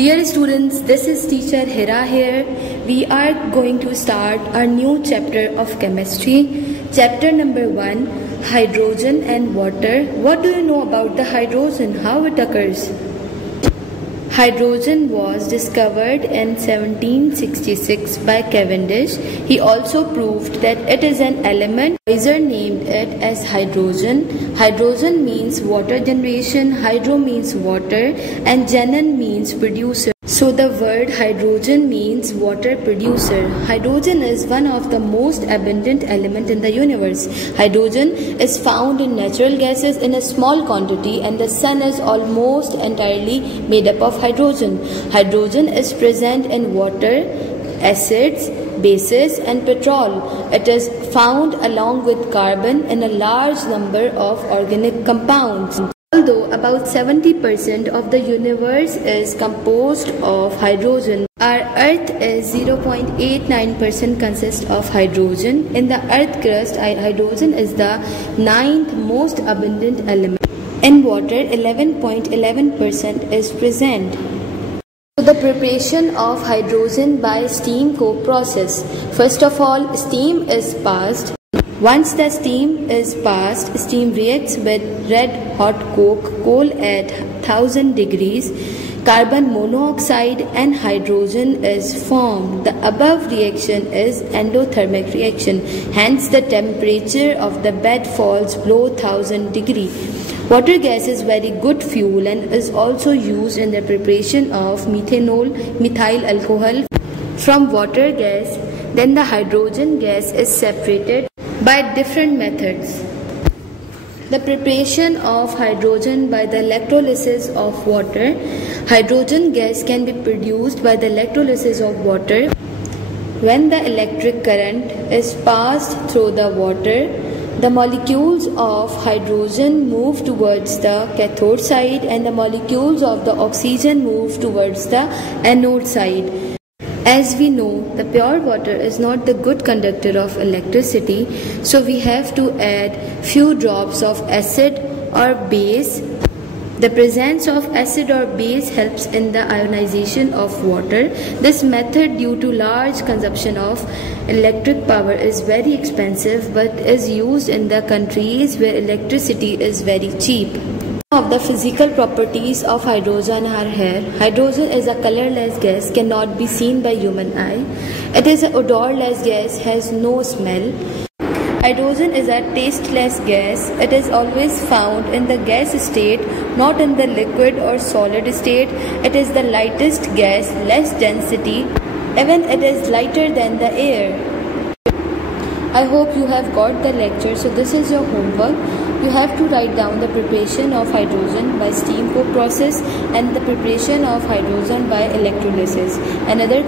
Dear students, this is teacher Hira here. We are going to start a new chapter of chemistry. Chapter number 1, hydrogen and water. What do you know about the hydrogen? How it occurs? Hydrogen was discovered in 1766 by Cavendish. He also proved that it is an element. Kaiser named it as hydrogen. Hydrogen means water generation, hydro means water, and genin means producer. So the word hydrogen means water producer. Hydrogen is one of the most abundant elements in the universe. Hydrogen is found in natural gases in a small quantity, and the sun is almost entirely made up of hydrogen. Hydrogen is present in water, acids, bases, and petrol. It is found along with carbon in a large number of organic compounds. Although about 70% of the universe is composed of hydrogen, our Earth is 0.89% consists of hydrogen. In the Earth crust, hydrogen is the 9th most abundant element. In water, 11.11% is present. So the preparation of hydrogen by steam process. First of all, steam is passed. Once the steam is passed, steam reacts with red hot coal at 1000 degrees. Carbon monoxide and hydrogen is formed. The above reaction is endothermic reaction. Hence, the temperature of the bed falls below 1000 degrees. Water gas is very good fuel and is also used in the preparation of methyl alcohol from water gas. Then the hydrogen gas is separated by different methods. The preparation of hydrogen by the electrolysis of water. Hydrogen gas can be produced by the electrolysis of water. When the electric current is passed through the water, the molecules of hydrogen move towards the cathode side and the molecules of the oxygen move towards the anode side. As we know, the pure water is not the good conductor of electricity, so we have to add few drops of acid or base. The presence of acid or base helps in the ionization of water. This method, due to large consumption of electric power, is very expensive but is used in the countries where electricity is very cheap. Of the physical properties of hydrogen are here. Hydrogen is a colorless gas, cannot be seen by human eye. It is an odorless gas, has no smell. Hydrogen is a tasteless gas. It is always found in the gas state, not in the liquid or solid state. It is the lightest gas, less density. Even it is lighter than the air. I hope you have got the lecture. So this is your homework. You have to write down the preparation of hydrogen by steam process and the preparation of hydrogen by electrolysis. Another